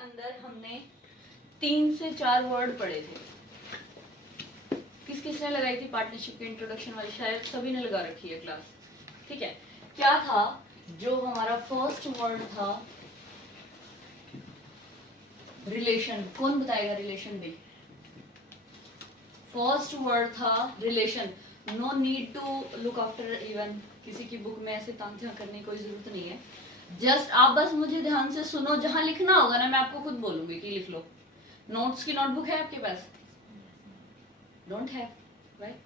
अंदर हमने 3 से 4 वर्ड पढ़े थे। किसने लगाई थी पार्टनरशिप की इंट्रोडक्शन वाली? शायद सभी ने लगा रखी है क्लास। ठीक है, क्या था जो हमारा फर्स्ट वर्ड था? रिलेशन। कौन बताएगा रिलेशन भी? फर्स्ट वर्ड था relation. No need to look after even, किसी की बुक में ऐसे तांत्या करने की कोई जरूरत नहीं है। जस्ट आप बस मुझे ध्यान से सुनो, जहां लिखना होगा ना मैं आपको खुद बोलूंगी कि लिख लो। नोट्स की नोटबुक है आपके पास? Don't have right?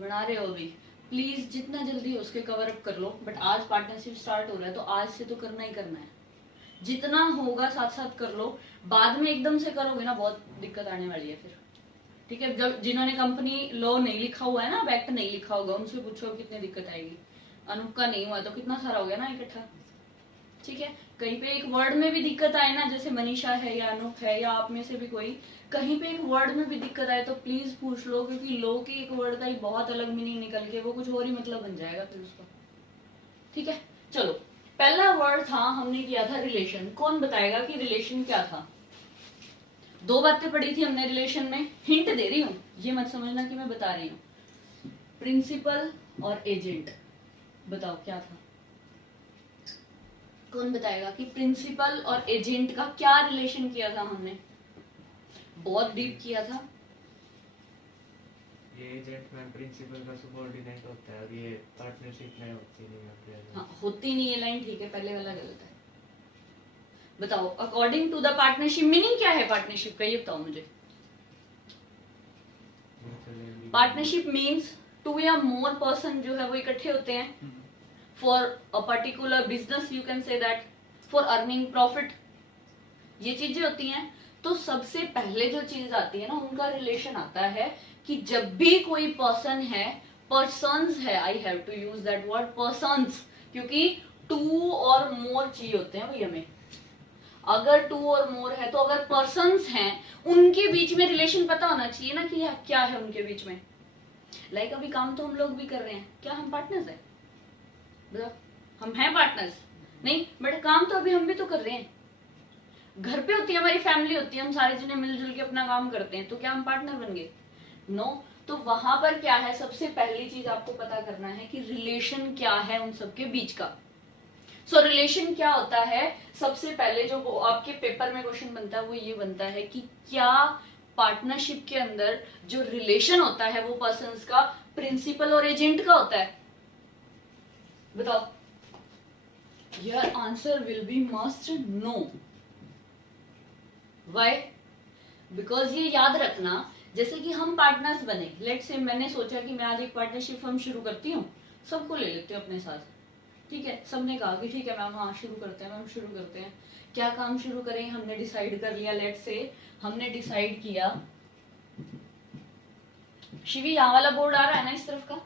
बना रहे हो अभी? प्लीज जितना जल्दी हो उसके कवर अप कर लो। बट आज पार्टनरशिप स्टार्ट हो रहा है तो आज से तो करना ही करना है। जितना होगा साथ साथ कर लो, बाद में एकदम से करोगे ना बहुत दिक्कत आने वाली है फिर। ठीक है, जब जिन्होंने कंपनी लॉ नहीं लिखा हुआ है ना, एक्ट नहीं लिखा होगा, उनसे पूछो कितनी दिक्कत आएगी। अनूप का नहीं हुआ तो कितना सारा हो गया ना इकट्ठा। ठीक है, कहीं पे एक वर्ड में भी दिक्कत आए ना, जैसे मनीषा है या अनूप है या आप में से भी कोई, कहीं पे एक वर्ड में भी दिक्कत आए तो प्लीज पूछ लो, क्योंकि लो की एक वर्ड का ही बहुत अलग मीनिंग निकल के वो कुछ और ही मतलब बन जाएगा फिर उसका। ठीक है, चलो पहला वर्ड था, हमने किया था रिलेशन। कौन बताएगा कि रिलेशन क्या था? 2 बातें पढ़ी थी हमने रिलेशन में। हिंट दे रही हूं, ये मत समझना कि मैं बता रही हूं। प्रिंसिपल और एजेंट, बताओ क्या था? कौन बताएगा कि प्रिंसिपल और एजेंट का क्या रिलेशन किया था हमने? बहुत डीप किया था। ये एजेंट में प्रिंसिपल का सबऑर्डिनेट होता है और ये पार्टनरशिप में होती नहीं है। हाँ, होती नहीं है लाइन, ठीक है, पहले वाला गलत है। बताओ according to the partnership meaning क्या है पार्टनरशिप का, ये बताओ मुझे। पार्टनरशिप मीन्स 2 या मोर पर्सन जो है वो इकट्ठे होते हैं for a particular business, you can say that, for earning profit, ये चीजें होती हैं। तो सबसे पहले जो चीज आती है ना, उनका रिलेशन आता है कि जब भी कोई पर्सन है, पर्सन्स है, I have to use that word persons, क्योंकि 2 और मोर चाहिए होते हैं भाई हमें। अगर 2 और मोर है तो अगर पर्सन्स हैं उनके बीच में रिलेशन पता होना चाहिए ना कि क्या है उनके बीच में। लाइक अभी काम तो हम लोग भी कर रहे हैं, क्या हम पार्टनर्स हैं? बताओ, हम हैं पार्टनर्स? नहीं, बट काम तो अभी हम भी तो कर रहे हैं। घर पे होती है हमारी फैमिली, होती है, हम सारे जने मिलजुल के अपना काम करते हैं, तो क्या हम पार्टनर बन गए? नो। तो वहां पर क्या है, सबसे पहली चीज आपको पता करना है कि रिलेशन क्या है उन सबके बीच का। सो रिलेशन क्या होता है, सबसे पहले जो आपके पेपर में क्वेश्चन बनता है वो ये बनता है कि क्या पार्टनरशिप के अंदर जो रिलेशन होता है वो पर्सन्स का प्रिंसिपल और एजेंट का होता है? बताओ। Your answer will be must no. Why? Because ये याद रखना, जैसे कि हम पार्टनर्स बने, लेट से मैंने सोचा कि मैं आज एक पार्टनरशिप फर्म शुरू करती हूँ, सबको ले लेते हैं अपने साथ। ठीक है, सबने कहा कि ठीक है मैम, हाँ शुरू करते हैं मैम, शुरू करते हैं। क्या काम शुरू करें, हमने डिसाइड कर लिया। लेट से हमने डिसाइड किया, शिवी यहाँ वाला बोर्ड आ रहा है ना इस तरफ का?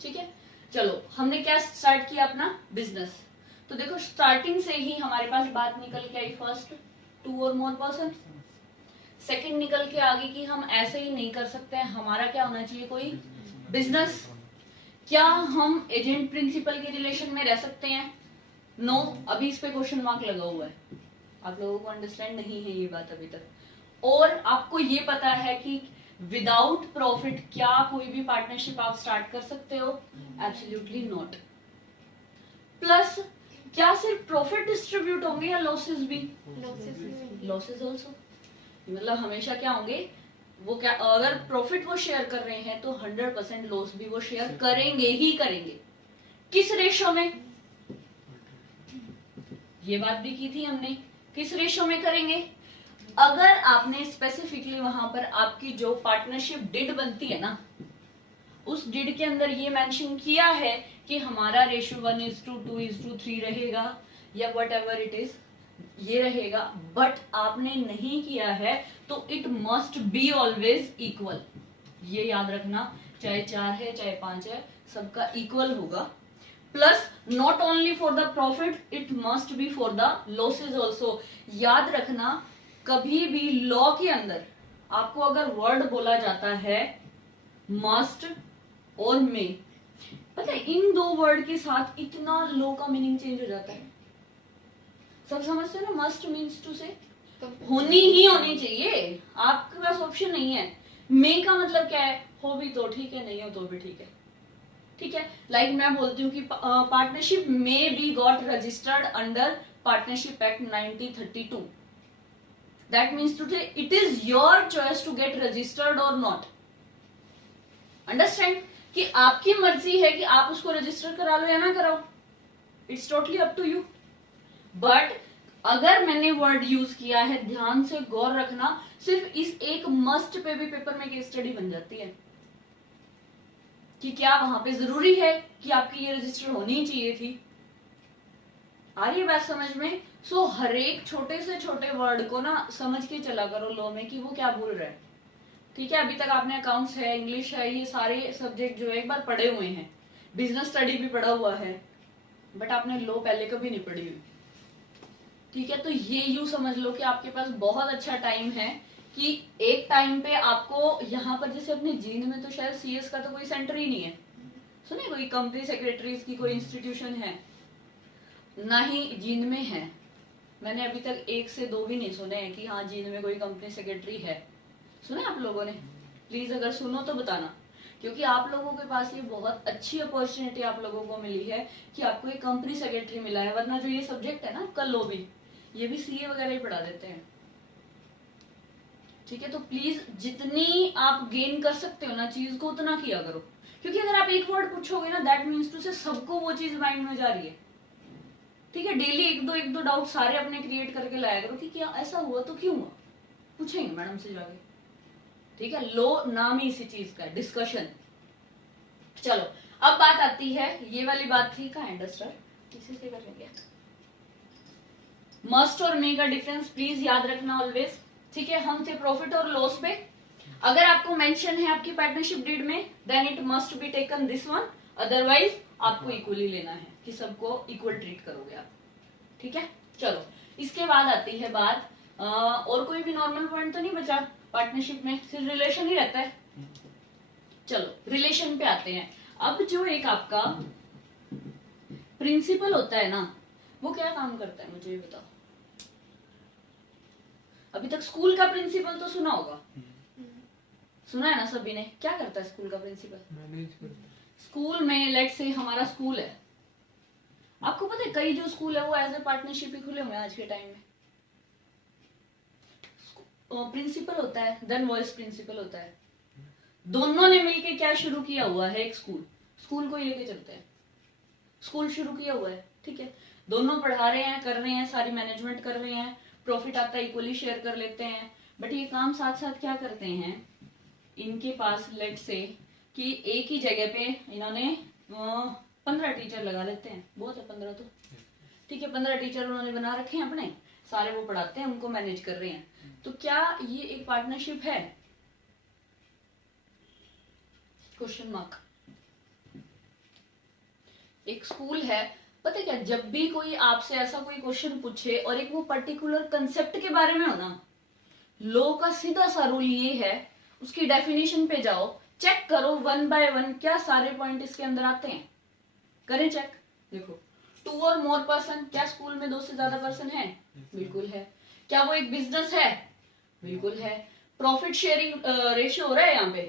ठीक है, चलो हमने क्या स्टार्ट किया, अपना बिजनेस। तो देखो स्टार्टिंग से ही हमारे पास बात निकल के आई, फर्स्ट 2 और मोर पर्सन। सेकंड निकल के आगे कि हम ऐसे ही नहीं कर सकते हैं, हमारा क्या होना चाहिए, कोई बिजनेस। क्या हम एजेंट प्रिंसिपल के रिलेशन में रह सकते हैं? नो। अभी इस पे क्वेश्चन मार्क लगा हुआ है, आप लोगों को अंडरस्टैंड नहीं है ये बात अभी तक। और आपको ये पता है कि विदाउट प्रॉफिट क्या कोई भी पार्टनरशिप आप स्टार्ट कर सकते हो? Absolutely not. प्लस क्या सिर्फ प्रॉफिट डिस्ट्रीब्यूट होंगे या लॉसेस भी? Losses also. मतलब हमेशा क्या होंगे वो, क्या अगर प्रॉफिट वो शेयर कर रहे हैं तो 100% लॉस भी वो शेयर करेंगे ही करेंगे। किस रेशो में? ये बात भी की थी हमने, किस रेशो में करेंगे? अगर आपने स्पेसिफिकली वहां पर आपकी जो पार्टनरशिप डिड बनती है ना, उस डिड के अंदर ये मेंशन किया है कि हमारा रेशो 1:2:3 रहेगा या वट एवर इट इज, ये रहेगा, बट आपने नहीं किया है तो it must be always equal. ये याद रखना, चाहे 4 है चाहे 5 है, सबका इक्वल होगा। Plus not only for the profit, it must B for the losses also. याद रखना, कभी भी लॉ के अंदर आपको अगर वर्ड बोला जाता है मस्ट और मे, पता है इन 2 वर्ड के साथ इतना लॉ का मीनिंग चेंज हो जाता है। सब समझते हो ना, मस्ट मीन्स टू से होनी ही होनी चाहिए, आपके पास ऑप्शन नहीं है। मे का मतलब क्या है, हो भी तो ठीक है, नहीं हो तो भी ठीक है, ठीक है। लाइक मैं बोलती हूँ कि partnership may be got registered under partnership act 1932। That means to say it is your choice to get registered और नॉट। अंडरस्टैंड कि आपकी मर्जी है कि आप उसको रजिस्टर करा लो या ना कराओ, it's totally up to you. But अगर मैंने वर्ड यूज किया है, ध्यान से गौर रखना, सिर्फ इस एक मस्ट पे भी पेपर में केस स्टडी बन जाती है कि क्या वहां पे जरूरी है कि आपकी ये रजिस्टर होनी ही चाहिए थी। आ रही है बात समझ में? सो हर एक छोटे से छोटे वर्ड को ना समझ के चला करो लॉ में कि वो क्या बोल रहा है, ठीक है। अभी तक आपने अकाउंट्स है, इंग्लिश है, ये सारे सब्जेक्ट जो है एक बार पढ़े हुए हैं, बिजनेस स्टडी भी पढ़ा हुआ है, बट आपने लॉ पहले कभी नहीं पढ़ी हुई, ठीक है। तो ये यूं समझ लो कि आपके पास बहुत अच्छा टाइम है कि एक टाइम पे आपको यहाँ पर, जैसे अपने जींद में तो शायद सीएस का तो कोई सेंटर ही नहीं है, सुनिए कोई कंपनी सेक्रेटरीज की कोई इंस्टीट्यूशन है ना ही जींद में है। मैंने अभी तक 1 से 2 भी नहीं सुने हैं कि हाँ जींद में कोई कंपनी सेक्रेटरी है। सुने आप लोगों ने? प्लीज अगर सुनो तो बताना, क्योंकि आप लोगों के पास ये बहुत अच्छी अपॉर्चुनिटी आप लोगों को मिली है कि आपको एक कंपनी सेक्रेटरी मिला है। वरना जो ये सब्जेक्ट है ना कल लो भी, ये भी सीए वगैरह ही पढ़ा देते हैं, ठीक है। तो प्लीज जितनी आप गेन कर सकते हो ना चीज को, उतना किया करो, क्योंकि अगर आप एक वर्ड पूछोगे ना, दैट मीन्स टू से सबको वो चीज माइंड में जा रही है, ठीक है। डेली एक दो डाउट सारे अपने क्रिएट करके लाया करो कि क्या ऐसा हुआ तो क्यों हुआ, पूछेंगे मैडम से जाके, ठीक है। लो नाम ही इसी चीज का डिस्कशन। चलो अब बात आती है, ये वाली बात थी कहाँ है डस्टर, इसी से करेंगे। मस्ट और मे का डिफरेंस प्लीज याद रखना ऑलवेज, ठीक है। हम थे प्रॉफिट और लॉस पे। अगर आपको मेंशन है आपकी पार्टनरशिप डीड में, then it must be taken this one, otherwise आपको इक्वली लेना है कि सबको इक्वल ट्रीट करोगे आप, ठीक है। चलो इसके बाद आती है बात, और कोई भी नॉर्मल पॉइंट तो नहीं बचा पार्टनरशिप में, सिर्फ रिलेशन ही रहता है। चलो रिलेशन पे आते हैं। अब जो एक आपका प्रिंसिपल होता है ना, वो क्या काम करता है मुझे ये बताओ। अभी तक स्कूल का प्रिंसिपल तो सुना होगा, सुना है ना सभी ने? क्या करता है स्कूल का प्रिंसिपल? मैनेज करता है। स्कूल में लेट से हमारा स्कूल है, आपको पता है कई जो स्कूल है वो एज ए पार्टनरशिप ही खुले हुए हैं आज के टाइम में। प्रिंसिपल होता है, देन वाइस प्रिंसिपल होता है, दोनों ने मिलके क्या शुरू किया हुआ है, एक स्कूल को ही लेके चलते हैं, स्कूल शुरू किया हुआ है, ठीक है। दोनों पढ़ा रहे हैं, कर रहे हैं, सारी मैनेजमेंट कर रहे हैं, प्रॉफिट आता है इक्वली शेयर कर लेते हैं। बट ये काम साथ साथ क्या करते हैं, इनके पास लेट से कि एक ही जगह पे इन्होंने 15 टीचर लगा लेते हैं, बहुत है 15 तो, ठीक है। 15 टीचर उन्होंने बना रखे हैं अपने, सारे वो पढ़ाते हैं, उनको मैनेज कर रहे हैं। तो क्या ये एक पार्टनरशिप है? Question mark. एक स्कूल है, पता है क्या, जब भी कोई आपसे ऐसा कोई क्वेश्चन पूछे और एक वो पर्टिकुलर कंसेप्ट के बारे में हो ना, लॉ का सीधा सा रूल ये है, उसकी डेफिनेशन पे जाओ, चेक करो 1 बाय 1 क्या सारे पॉइंट इसके अंदर आते हैं, करें चेक। देखो 2 और मोर पर्सन, क्या स्कूल में 2 से ज्यादा पर्सन है? बिल्कुल है। क्या वो एक बिजनेस है? बिल्कुल है। प्रॉफिट शेयरिंग रेशियो हो रहा है यहाँ पे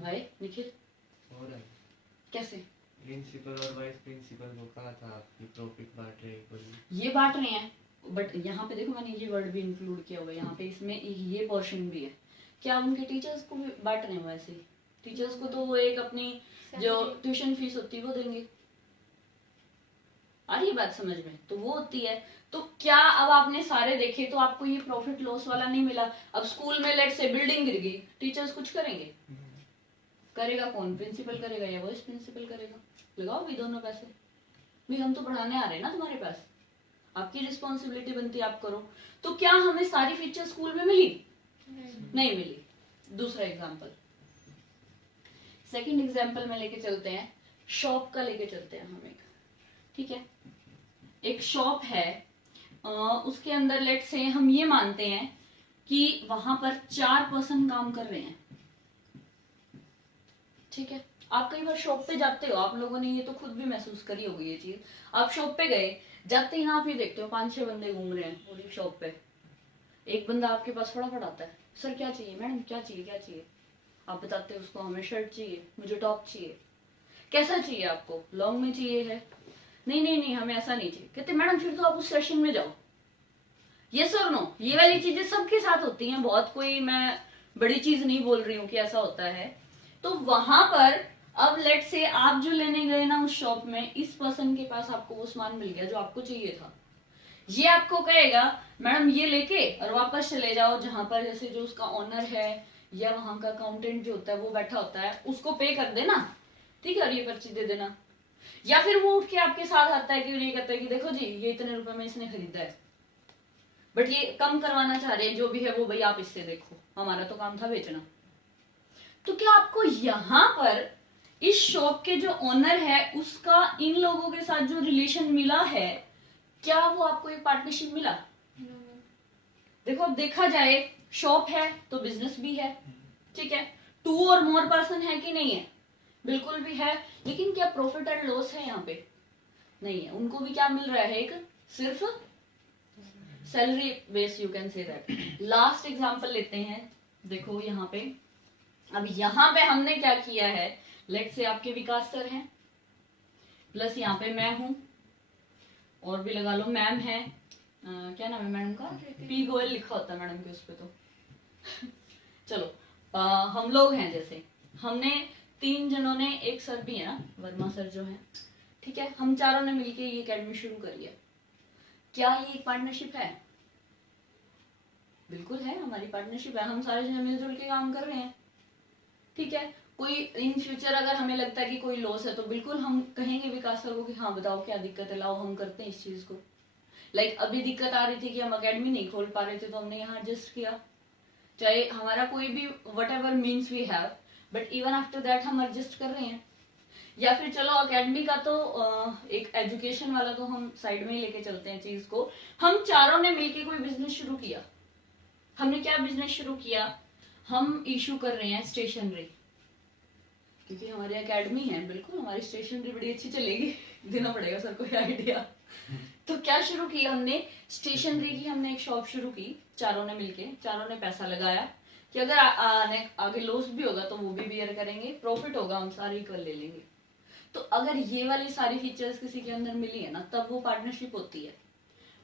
भाई निखिल? हो रहा है। कैसे? प्रिंसिपल और वाइस प्रिंसिपल को कहा था आपकी प्रॉफिट बांट रहे हैं, ये बांट रहे हैं, बट यहाँ पे देखो मैंने ये वर्ड भी इंक्लूड किया हुआ है, यहाँ पे इसमें ये पोर्शन भी है। क्या उनके टीचर्स को भी बांट रहे हैं? वैसे टीचर्स को तो वो एक अपनी जो ट्यूशन फीस होती है वो देंगे। आ रही है बात समझ में? तो वो होती है। तो क्या अब आपने सारे देखे तो आपको ये प्रॉफिट लॉस वाला नहीं मिला। अब स्कूल में लेट से बिल्डिंग गिर गई, टीचर्स कुछ करेंगे? करेगा कौन? प्रिंसिपल करेगा या वाइस प्रिंसिपल करेगा? लगाओ भी दोनों पैसे, भी हम तो पढ़ाने आ रहे हैं ना तुम्हारे पास, आपकी रिस्पॉन्सिबिलिटी बनती है, आप करो। तो क्या हमें सारी फीचर स्कूल में मिली? नहीं मिली। दूसरा एग्जाम्पल, सेकंड एग्जाम्पल में लेके चलते हैं, शॉप का लेके चलते हैं हम एक, ठीक है। एक शॉप है, उसके अंदर लेट से हम ये मानते हैं कि वहां पर 4 पर्सन काम कर रहे हैं, ठीक है। आप कई बार शॉप पे जाते हो, आप लोगों ने ये तो खुद भी महसूस करी होगी ये चीज। आप शॉप पे गए, जाते ही ना आप ये देखते हो 5-6 बंदे घूम रहे हैं पूरी शॉप पे। एक बंदा आपके पास फटाफट आता है, सर क्या चाहिए मैडम, क्या चाहिए क्या चाहिए। आप बताते हो उसको हमें शर्ट चाहिए, मुझे टॉप चाहिए। कैसा चाहिए आपको, लॉन्ग में चाहिए है? नहीं नहीं नहीं हमें ऐसा नहीं चाहिए। कहते मैडम फिर तो आप उस सेशन में जाओ। यस और नो, ये वाली चीजें सबके साथ होती हैं, बहुत कोई मैं बड़ी चीज नहीं बोल रही हूँ कि ऐसा होता है। तो वहां पर अब लेट से आप जो लेने गए ना उस शॉप में, इस पर्सन के पास आपको वो सामान मिल गया जो आपको चाहिए था। ये आपको कहेगा मैडम ये लेके और वापस चले जाओ, जहां पर जैसे जो उसका ऑनर है या वहां का अकाउंटेंट जो होता है वो बैठा होता है, उसको पे कर देना, ठीक है, और ये पर्ची दे देना। या फिर वो उठ के आपके साथ आता है कि ये कहता है कि देखो जी ये इतने रुपए में इसने खरीदा है, बट ये कम करवाना चाह रहे हैं, जो भी है वो भाई आप इससे देखो, हमारा तो काम था बेचना। तो क्या आपको यहाँ पर इस शॉप के जो ओनर है उसका इन लोगों के साथ जो रिलेशन मिला है, क्या वो आपको एक पार्टनरशिप मिला? देखो अब देखा जाए शॉप है तो बिजनेस भी है, ठीक है, 2 और मोर पर्सन है कि नहीं है? बिल्कुल भी है। लेकिन क्या प्रॉफिट एंड लॉस है यहाँ पे? नहीं है। उनको भी क्या मिल रहा है, एक सिर्फ salary base, you can say that. Last example लेते हैं, देखो यहाँ पे, अब यहाँ पे हमने क्या किया है, लेट से आपके विकास सर हैं, प्लस यहाँ पे मैं हूं, और भी लगा लो मैम है, क्या नाम है मैडम का, पी गोयल लिखा होता है मैडम के उस पे तो चलो हम लोग हैं, जैसे हमने 3 जनों ने, एक सर भी है ना वर्मा सर जो है, ठीक है, हम चारों ने मिलके ये अकेडमी शुरू करी है। क्या ये एक पार्टनरशिप है? बिल्कुल है, हमारी पार्टनरशिप है, हम सारे जने मिलजुल के काम कर रहे हैं, ठीक है। कोई इन फ्यूचर अगर हमें लगता है कि कोई लॉस है तो बिल्कुल हम कहेंगे विकास सर को कि हाँ बताओ क्या दिक्कत है, लाओ हम करते हैं इस चीज को। लाइक अभी दिक्कत आ रही थी कि हम अकेडमी नहीं खोल पा रहे थे, तो हमने यहाँ एडजस्ट किया, चाहे हमारा कोई भी whatever means we have, but even after that हम एडजस्ट कर रहे हैं। या फिर चलो अकेडमी का तो एक एजुकेशन वाला तो हम साइड में ही लेके चलते हैं चीज को, हम चारों ने मिलके कोई बिजनेस शुरू किया। हमने क्या बिजनेस शुरू किया, हम इशू कर रहे हैं स्टेशनरी, क्योंकि हमारी एकेडमी है, बिल्कुल हमारी स्टेशनरी बड़ी अच्छी चलेगी देना पड़ेगा सर को आइडिया। तो क्या शुरू किया हमने, स्टेशनरी की हमने एक शॉप शुरू की, चारों ने मिलके, चारों ने पैसा लगाया कि अगर आगे लॉस भी होगा तो वो भी बियर करेंगे, प्रॉफिट होगा हम सारे इक्वल ले लेंगे। तो अगर ये वाली सारी फीचर्स किसी के अंदर मिली है ना, तब वो पार्टनरशिप होती है।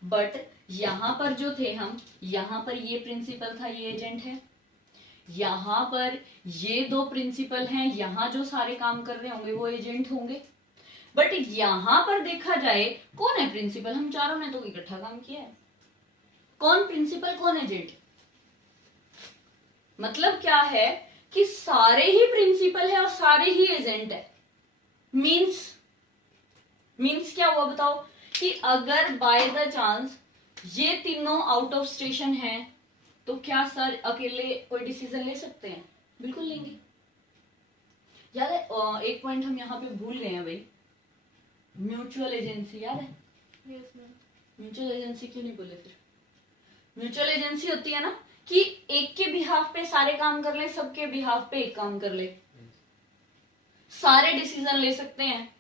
बट यहाँ पर जो थे हम, यहाँ पर ये प्रिंसिपल था, ये एजेंट है, यहाँ पर ये 2 प्रिंसिपल हैं, यहाँ जो सारे काम कर रहे होंगे वो एजेंट होंगे। बट यहाँ पर देखा जाए कौन है प्रिंसिपल, हम चारों ने तो इकट्ठा काम किया है। कौन प्रिंसिपल कौन एजेंट? मतलब क्या है कि सारे ही प्रिंसिपल है और सारे ही एजेंट है। मीन्स क्या हुआ बताओ, कि अगर बाय द चांस ये तीनों आउट ऑफ स्टेशन हैं, तो क्या सर अकेले कोई डिसीजन ले सकते हैं? बिल्कुल लेंगे। याद है एक पॉइंट हम यहाँ पे भूल गए हैं भाई, म्यूचुअल एजेंसी, याद है? म्यूचुअल एजेंसी क्यों नहीं बोले फिर? म्यूचुअल एजेंसी होती है ना कि एक के बिहाफ पे सारे काम कर ले, सबके बिहाफ पे एक काम कर ले, सारे डिसीजन ले सकते हैं,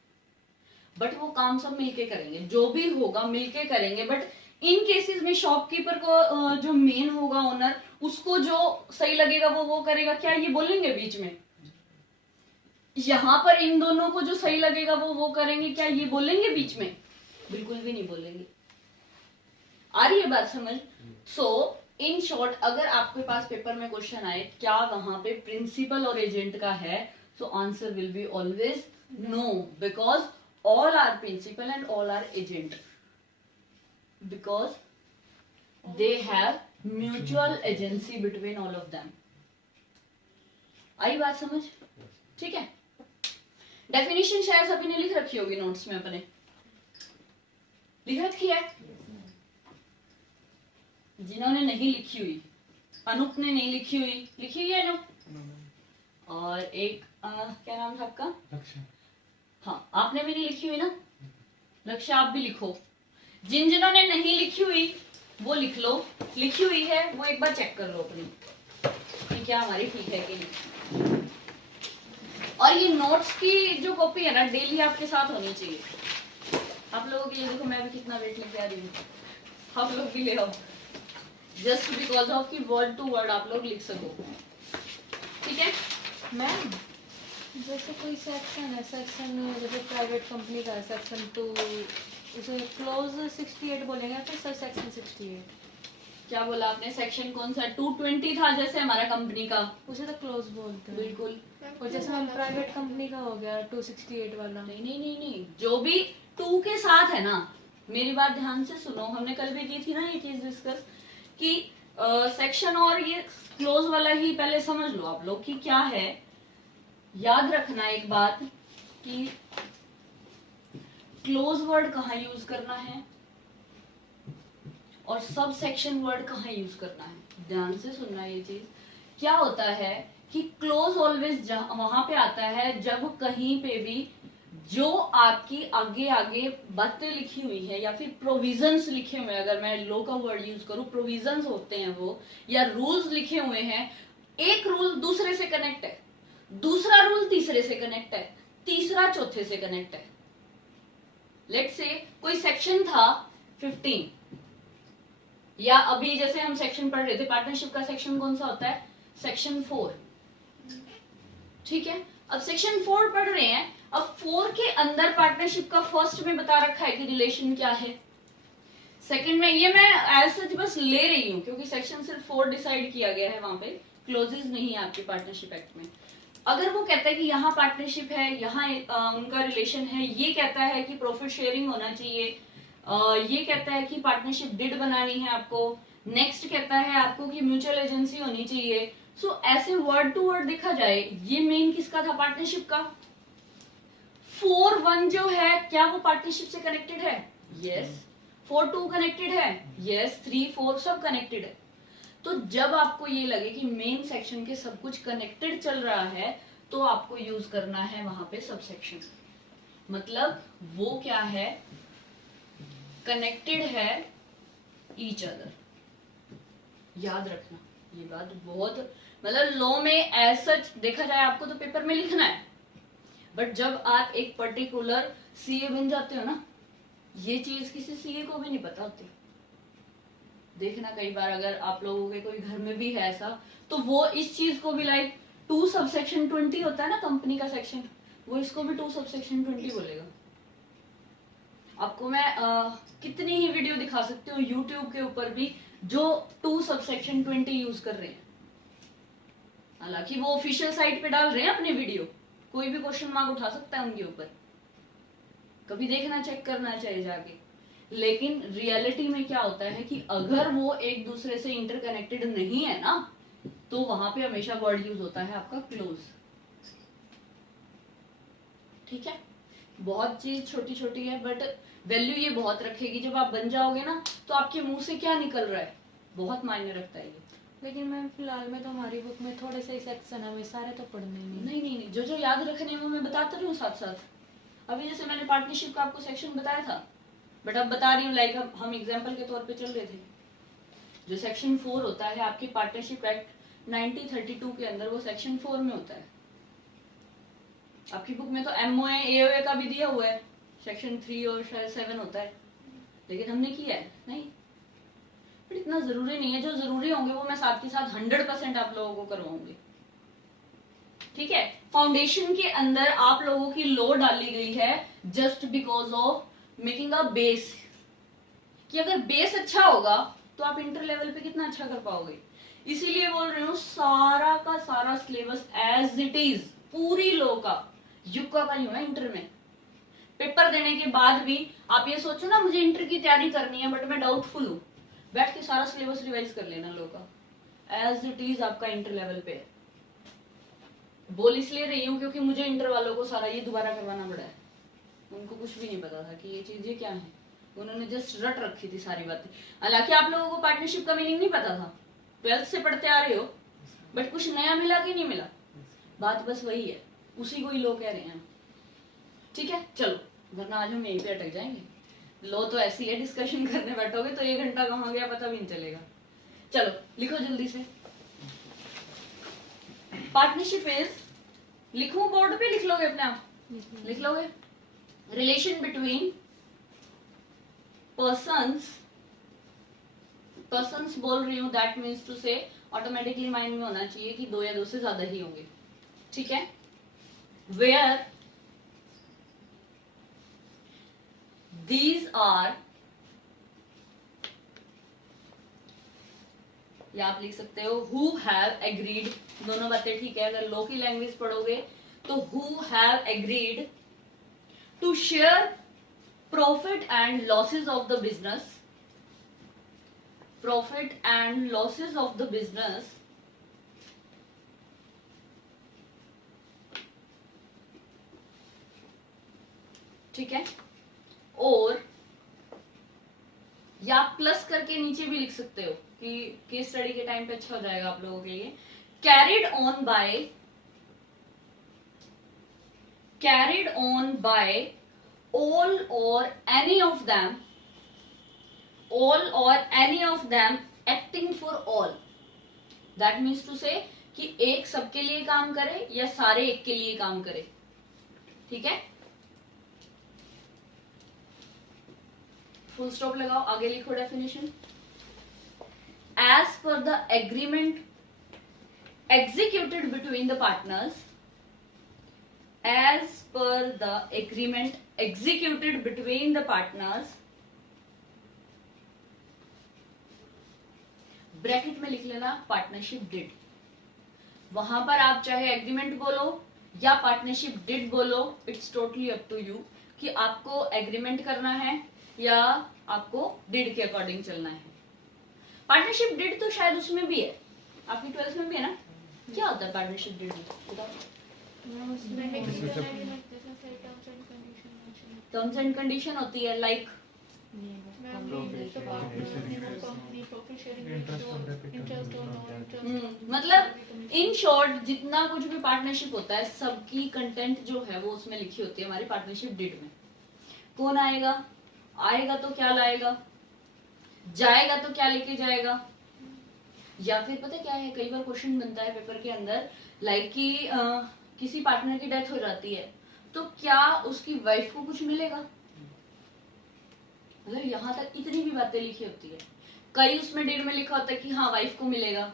बट वो काम सब मिलके करेंगे, जो भी होगा मिलके करेंगे। बट इन केसेस में शॉपकीपर को जो मेन होगा ओनर, उसको जो सही लगेगा वो करेगा। क्या ये बोलेंगे बीच में? यहाँ पर इन दोनों को जो सही लगेगा वो करेंगे, क्या ये बोलेंगे बीच में? बिल्कुल भी नहीं बोलेंगे। आ रही है बात समझ? सो इन शॉर्ट, अगर आपके पास पेपर में क्वेश्चन आए क्या वहां पे प्रिंसिपल और एजेंट का है, so answer will be always no, because all are principal and all are agent, because they have mutual agency between all of them. आई बात समझ? ठीक है। डेफिनेशन शायद सभी ने लिख रखी होगी नोट्स में अपने, लिख रखी है। जिन्होंने नहीं लिखी हुई, अनूप ने नहीं लिखी हुई, लिखी हुई है अनूप, और एक क्या नाम था आपका? हाँ, आपने भी नहीं लिखी हुई ना, लक्ष्य आप भी लिखो। जिन जिन्हों ने नहीं लिखी हुई वो लिख लो, लिखी हुई है वो एक बार चेक कर लो अपनी कि क्या हमारी ठीक है कि नहीं। और ये नोट्स की जो कॉपी है ना, डेली आपके साथ होनी चाहिए। आप लोगों के लिए देखो मैं भी कितना वेट लेके आ रही हूँ, आप लोग भी ले आओ, जस्ट बिकॉज ऑफ कि वर्ड टू वर्ड आप लोग लिख सको, ठीक है। मैम जैसे कोई सेक्शन है, सेक्शन जैसे प्राइवेट कंपनी का है सेक्शन 2, उसे क्लोज 68 बोलेंगे फिर सब सेक्शन 68? क्या बोला आपने, सेक्शन कौन सा, 220 था जैसे हमारा कंपनी का, उसे तो क्लोज बोलते हैं। बिल्कुल। और जैसे मैम प्राइवेट कंपनी का हो गया 268 वाला। नहीं नहीं नहीं नहीं, जो भी 2 के साथ है ना, मेरी बात ध्यान से सुनो, हमने कल भी की थी ना ये चीज डिस्कस कि सेक्शन और ये क्लोज वाला ही पहले समझ लो आप लोग कि क्या है। याद रखना एक बात कि क्लोज वर्ड कहाँ यूज करना है और सब सेक्शन वर्ड कहाँ यूज करना है, ध्यान से सुनना ये चीज। क्या होता है कि क्लोज ऑलवेज वहां पे आता है जब कहीं पे भी जो आपकी आगे आगे बातें लिखी हुई है या फिर प्रोविजंस लिखे हुए हैं, अगर मैं लॉ का वर्ड यूज करूं, प्रोविजंस होते हैं वो, या रूल्स लिखे हुए हैं, एक रूल दूसरे से कनेक्ट है, दूसरा रूल तीसरे से कनेक्ट है, तीसरा चौथे से कनेक्ट है। लेट्स से कोई सेक्शन था 15, या अभी जैसे हम सेक्शन पढ़ रहे थे, पार्टनरशिप का सेक्शन कौन सा होता है, सेक्शन 4, ठीक है। अब सेक्शन 4 पढ़ रहे हैं, अब 4 के अंदर पार्टनरशिप का फर्स्ट में बता रखा है कि रिलेशन क्या है, सेकंड में, ये मैं एज सच बस ले रही हूं क्योंकि सेक्शन सिर्फ 4 डिसाइड किया गया है, वहां पे क्लोजेस नहीं है आपके पार्टनरशिप एक्ट में। अगर वो कहता है कि यहाँ पार्टनरशिप है, यहाँ उनका रिलेशन है, ये कहता है कि प्रॉफिट शेयरिंग होना चाहिए, ये कहता है कि पार्टनरशिप डिड बनानी है आपको, नेक्स्ट कहता है आपको कि म्यूचुअल एजेंसी होनी चाहिए। सो ऐसे वर्ड टू वर्ड देखा जाए, ये मेन किसका था, पार्टनरशिप का। 4-1 जो है, क्या वो पार्टनरशिप से कनेक्टेड है, यस। 4-2 कनेक्टेड है, यस। 3-4 सब कनेक्टेड है। तो जब आपको ये लगे कि मेन सेक्शन के सब कुछ कनेक्टेड चल रहा है, तो आपको यूज करना है वहां पे सब सेक्शन, मतलब वो क्या है, कनेक्टेड है ईच अदर। याद रखना ये बात बहुत, मतलब लॉ में एज सच देखा जाए आपको तो पेपर में लिखना है, बट जब आप एक पर्टिकुलर सीए बन जाते हो ना, ये चीज किसी सीए को भी नहीं पता होती। देखना कई बार अगर आप लोगों के कोई घर में भी है ऐसा, तो वो इस चीज को भी लाइक 2 सबसेक्शन 20 होता है ना कंपनी का सेक्शन, वो इसको भी 2 सबसेक्शन 20 बोलेगा। आपको मैं कितनी ही वीडियो दिखा सकती हूँ यूट्यूब के ऊपर भी जो 2 सबसेक्शन 20 यूज कर रहे हैं, हालांकि वो ऑफिशियल साइट पे डाल रहे हैं अपने वीडियो, कोई भी क्वेश्चन मार्क उठा सकता है उनके ऊपर, कभी देखना चेक करना चाहिए जाके। लेकिन रियलिटी में क्या होता है कि अगर वो एक दूसरे से इंटरकनेक्टेड नहीं है ना, तो वहां पे हमेशा वर्ड यूज होता है आपका क्लोज, ठीक है। बहुत चीज छोटी छोटी है बट वैल्यू ये बहुत रखेगी, जब आप बन जाओगे ना तो आपके मुंह से क्या निकल रहा है बहुत मायने रखता है ये। लेकिन मैम फिलहाल में तो हमारी बुक में थोड़े से सेक्शन है, हमें सारे तो पढ़ने नहीं। नहीं नहीं नहीं, जो जो याद रखने हैं वो मैं बताता रही हूँ साथ साथ। अभी जैसे मैंने पार्टनरशिप का आपको सेक्शन बताया था, बट अब बता रही हूँ लाइक हम एग्जाम्पल के तौर पे चल रहे थे। जो सेक्शन 4 होता है आपकी पार्टनरशिप एक्ट 1932 के अंदर, वो सेक्शन 4 में होता है। आपकी बुक में तो एमओए एओए का भी दिया हुआ है, सेक्शन 3 और शायद 7 होता है, लेकिन हमने किया है नहीं, बट इतना जरूरी नहीं है। जो जरूरी होंगे वो मैं साथ के साथ 100% आप लोगों को करवाऊंगी, ठीक है। फाउंडेशन के अंदर आप लोगों की लो डाली गई है just because of making a base, कि अगर बेस अच्छा होगा तो आप इंटर लेवल पे कितना अच्छा कर पाओगे। इसीलिए बोल रही हूँ सारा का सारा सिलेबस एज इट इज, पूरी लो का युक्का का यूं है इंटर में। पेपर देने के बाद भी आप ये सोचो ना मुझे इंटर की तैयारी करनी है बट मैं डाउटफुल हूँ, बैठ के सारा सिलेबस रिवाइज कर लेना लो का, एज इट इज आपका इंटर लेवल पे। बोल इसलिए रही हूँ क्योंकि मुझे इंटर वालों को सारा ये दोबारा करवाना पड़ा है, उनको कुछ भी नहीं पता था कि ये चीजें क्या है, उन्होंने जस्ट रट रखी थी सारी बातें। हालांकि आप लोगों को पार्टनरशिप का मीनिंग नहीं पता था, 12th से पढ़ते आ रहे हो, बट कुछ नया मिला कि नहीं मिला, बात बस वही है, उसी को ही लोग कह रहे हैं, ठीक है। चलो वरना आज हम यहीं पे अटक जाएंगे। लो तो ऐसी है, डिस्कशन करने बैठोगे तो 1 घंटा कहाँ गया पता भी नहीं चलेगा। चलो लिखो जल्दी से। पार्टनरशिप इज, लिखूं बोर्ड पे, लिख लोगे अपने आप, लिख लोगे, रिलेशन बिटवीन पर्सन्स बोल रही हूं, दैट मीन्स टू से ऑटोमेटिकली माइंड में होना चाहिए कि 2 या 2 से ज्यादा ही होंगे, ठीक है। वेयर दीज आर, या आप लिख सकते हो हु हैव एग्रीड, दोनों बातें ठीक है। अगर लॉ की लैंग्वेज पढ़ोगे तो who have agreed to share profit and losses of the business, profit and losses of the business ठीक है। और या प्लस करके नीचे भी लिख सकते हो कि केस स्टडी के टाइम पे अच्छा हो जाएगा आप लोगों के लिए। Carried on by all or any of them acting for all, that means to say कि एक सबके लिए काम करे या सारे एक के लिए काम करे, ठीक है। फुल स्टॉप लगाओ, आगे लिखो definition. As per the agreement executed between the partners, as per the agreement executed between the partners, bracket में लिख लेना पार्टनरशिप डिड। वहां पर आप चाहे एग्रीमेंट बोलो या पार्टनरशिप डिड बोलो, it's totally up to you कि आपको एग्रीमेंट करना है या आपको डिड के अकॉर्डिंग चलना है। पार्टनरशिप डिड तो शायद उसमें भी है, आपकी 12th में भी है ना। क्या होता है पार्टनरशिप डिड में, बताओ। टर्म्स एंड कंडीशन होती है, लाइक मतलब इन शॉर्ट जितना कुछ भी पार्टनरशिप होता है सबकी कंटेंट जो है वो उसमें लिखी होती है हमारी पार्टनरशिप डिड में। कौन आएगा, आएगा तो क्या लाएगा, जाएगा तो क्या लेके जाएगा, या फिर पता क्या है, कई बार क्वेश्चन बनता है पेपर के अंदर लाइक कि किसी पार्टनर की डेथ हो जाती है तो क्या उसकी वाइफ को कुछ मिलेगा, मतलब यहाँ तक इतनी भी बातें लिखी होती है। कई उसमें डेट में लिखा होता है कि हाँ वाइफ को मिलेगा,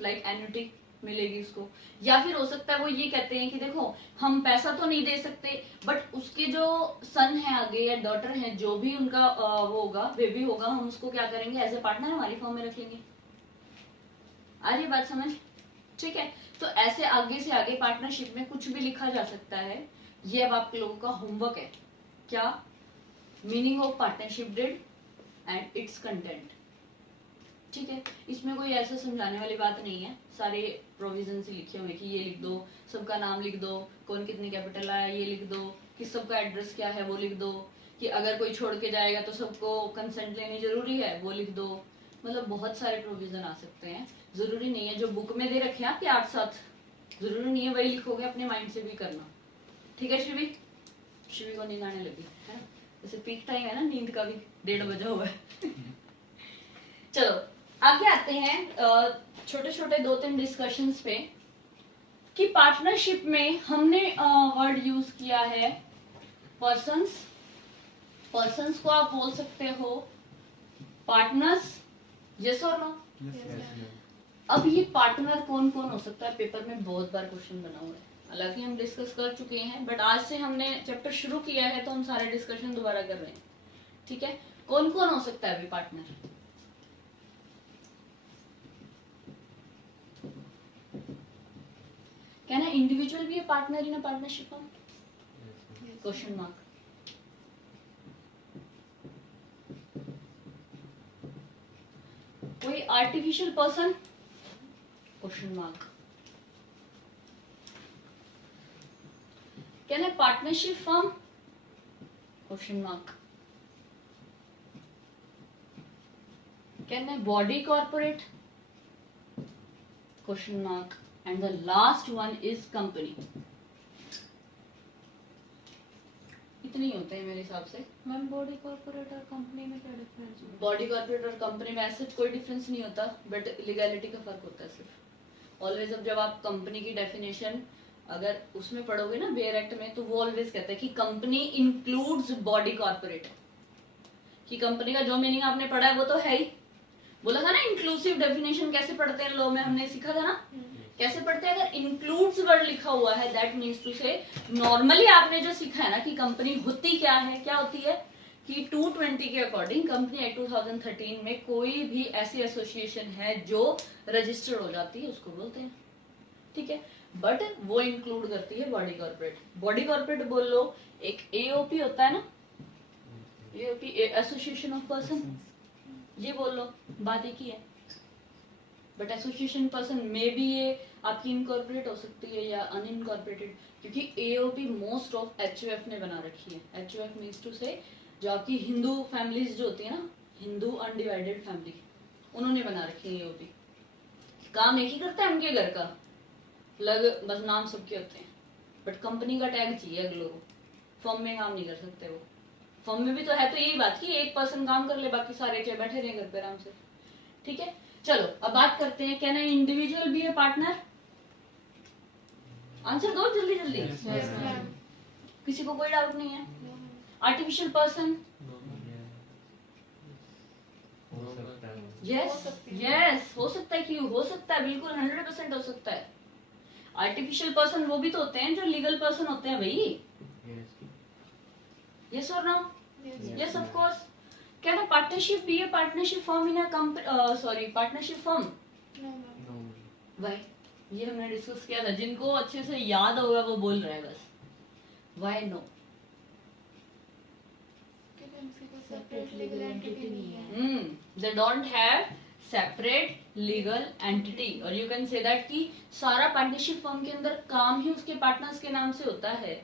लाइक एन्युटी मिलेगी उसको, या फिर हो सकता है वो ये कहते हैं कि देखो हम पैसा तो नहीं दे सकते बट उसके जो सन है आगे या डॉटर है जो भी उनका वो होगा बेबी होगा, हम उसको क्या करेंगे एज ए पार्टनर हमारी फॉर्म में रख लेंगे। आ रही बात समझ, ठीक है। तो ऐसे आगे से आगे पार्टनरशिप में कुछ भी लिखा जा सकता है। ये अब आप लोगों का होमवर्क है, क्या meaning of partnership did and it's content, ठीक है। इसमें कोई ऐसा समझाने वाली बात नहीं है, सारे प्रोविजन ही लिखे हुए कि ये लिख दो, सबका नाम लिख दो, कौन कितनी कैपिटल आया ये लिख दो, कि सबका एड्रेस क्या है वो लिख दो, कि अगर कोई छोड़ के जाएगा तो सबको कंसेंट लेनी जरूरी है वो लिख दो। मतलब बहुत सारे प्रोविजन आ सकते हैं, जरूरी नहीं है जो बुक में दे रखे हैं आपके 8-7 जरूरी नहीं है वही लिखोगे, अपने माइंड से भी करना, ठीक है। शिवी को नींद आने लगी है, जैसे पीक टाइम है ना नींद का भी, 1:30 बजा हुआ है। चलो आगे आते हैं छोटे छोटे 2-3 डिस्कशंस पे कि पार्टनरशिप में हमने वर्ड यूज किया है पर्सन्स। पर्सन्स को आप बोल सकते हो पार्टनर्स, यस और नो। अब ये पार्टनर कौन कौन हो सकता है, पेपर में बहुत बार क्वेश्चन बना हुआ है, हालांकि हम डिस्कस कर चुके हैं बट आज से हमने चैप्टर शुरू किया है तो हम सारे डिस्कशन दोबारा कर रहे हैं, ठीक है। कौन कौन हो सकता है अभी पार्टनर, क्या ना इंडिविजुअल भी है partner in a partnership form, question mark. कोई आर्टिफिशियल पर्सन, क्वेश्चन मार्क। क्या ना पार्टनरशिप फर्म, क्वेश्चन मार्क। क्या ना body corporate, question mark. And the last one is company. इतने ही होते हैं मेरे हिसाब से। मैम बॉडी कॉर्पोरेट और कंपनी में क्या डिफरेंस है? बॉडी कॉर्पोरेट और कंपनी में ऐसे कोई डिफरेंस नहीं होता बट लीगैलिटी का फर्क होता है सिर्फ। ऑलवेज अब जब आप कंपनी की डेफिनेशन अगर उसमें पढ़ोगे ना बेयर एक्ट में, तो वो ऑलवेज कहता है कि कंपनी इंक्लूड्स बॉडी कॉर्पोरेट, कि कंपनी का जो मीनिंग आपने पढ़ा है वो तो है ही। बोला था ना इंक्लूसिव डेफिनेशन कैसे पढ़ते हैं लॉ में, हमने सीखा था ना कैसे पढ़ते हैं। अगर इंक्लूड्स वर्ड लिखा हुआ है दैट मीन्स टू से नॉर्मली आपने जो सीखा है ना कि कंपनी होती क्या है, क्या होती है कि 220 के अकॉर्डिंग कंपनी एक्ट 2013 में कोई भी ऐसी एसोसिएशन है जो रजिस्टर्ड हो जाती है उसको बोलते हैं, ठीक है। बट वो इंक्लूड करती है बॉडी कॉर्पोरेट। बॉडी कॉर्पोरेट बोल लो, एक एओपी होता है ना, एओपी एसोसिएशन ऑफ पर्सन, ये बोल लो, बात एक ही है। बट एसोसिएशन पर्सन में भी ये आपकी इनकॉर्पोरेट हो सकती है या अनइनकॉर्पोरेटेड, क्योंकि एओपी मोस्ट ऑफ एचयूएफ ने बना रखी है। एचयूएफ मीन्स टू से जो आपकी हिंदू फैमिलीज जो होती है ना, हिंदू अनडिवाइडेड फैमिली, उन्होंने बना रखी है एओपी। काम एक ही करता है उनके घर का, अलग बस नाम सबके होते हैं, बट कंपनी का टैग चाहिए अगलों को। फर्म में काम नहीं कर सकते वो। फर्म में भी तो है तो यही बात कि एक पर्सन काम कर ले, बाकी सारे चाहे बैठे रहे घर पे आराम से, ठीक है। चलो अब बात करते हैं, can an individual be a partner? Answer दो जल्दी जल्दी। Yes, ma'am. किसी को कोई डाउट नहीं है? Artificial person? हो सकता है। यस यस हो सकता है, क्यों हो सकता है, बिल्कुल 100% हो सकता है। आर्टिफिशियल पर्सन वो भी तो होते हैं जो लीगल पर्सन होते हैं भाई। Yes. यस और no? Yes, yes of ma'am. Course. Can a partnership be a partnership firm in a company, partnership firm? No. Why? ये हमने डिस्कस किया था, जिनको अच्छे से याद होगा वो बोल रहे हैं बस। Why no? Separate legal entity नहीं है। They don't have separate legal entity, और यू कैन से दैट कि सारा पार्टनरशिप फर्म के अंदर काम ही उसके पार्टनर्स के नाम से होता है,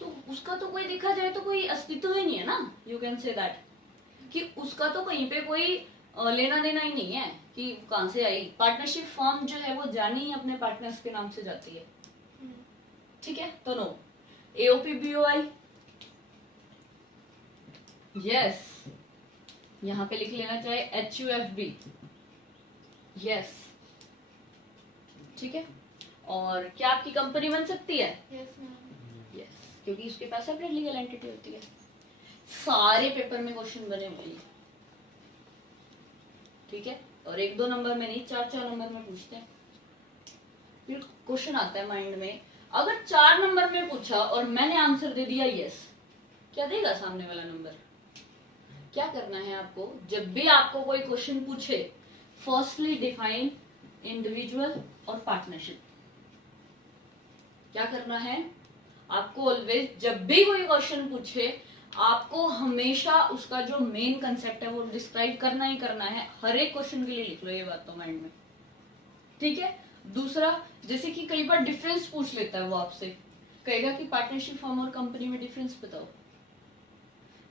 तो उसका तो कोई देखा जाए तो कोई अस्तित्व ही नहीं है ना। यू कैन से दैट कि उसका तो कहीं पे कोई लेना देना ही नहीं है कि कहां से आई। पार्टनरशिप फर्म जो है वो जानी ही अपने पार्टनर्स के नाम से जाती है, ठीक है। तो नो। AOP BOI? यस, यहां पे लिख लेना चाहे एचयूएफबी, यस, ठीक है। और क्या आपकी कंपनी बन सकती है? यस, क्योंकि उसके पास सेपरेट लीगल एंटिटी होती है। सारे पेपर में क्वेश्चन बने हुए हैं, ठीक है। और 1-2 नंबर में नहीं, 4-4 नंबर में पूछते हैं। फिर क्वेश्चन आता है माइंड में, अगर 4 नंबर में पूछा और मैंने आंसर दे दिया यस, क्या देगा सामने वाला नंबर? क्या करना है आपको, जब भी आपको कोई क्वेश्चन पूछे, फर्स्टली डिफाइन इंडिविजुअल और पार्टनरशिप। क्या करना है आपको? ऑलवेज जब भी कोई क्वेश्चन पूछे, आपको हमेशा उसका जो मेन कंसेप्ट है वो डिस्क्राइब करना ही करना है। हर एक क्वेश्चन के लिए लिख लो ये बात तो माइंड में, ठीक है। दूसरा, जैसे कि कई बार डिफरेंस पूछ लेता है वो आपसे, कहेगा कि पार्टनरशिप फर्म और कंपनी में डिफरेंस बताओ।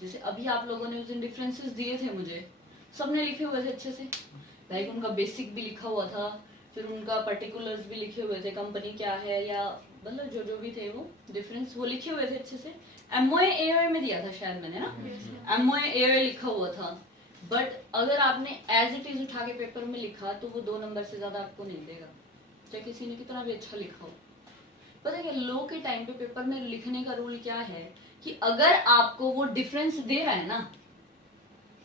जैसे अभी आप लोगों ने उस दिन डिफरेंसेस दिए थे मुझे, सबने लिखे हुए थे अच्छे से, लाइक उनका बेसिक भी लिखा हुआ था, फिर उनका पर्टिकुलर्स भी लिखे हुए थे, कंपनी क्या है या मतलब जो भी थे वो डिफरेंस वो लिखे हुए थे अच्छे से। एमओए एओए में दिया था शायद मैंने ना, एमओए एओए लिखा हुआ था। बट अगर आपने एज इट इज उठा के पेपर में लिखा तो वो 2 नंबर से ज्यादा आपको नहीं देगा, चाहे किसी ने कितना भी अच्छा लिखा हो। पता है लॉ के टाइम पे पेपर में लिखने का रूल क्या है कि अगर आपको वो डिफरेंस दे रहा है ना,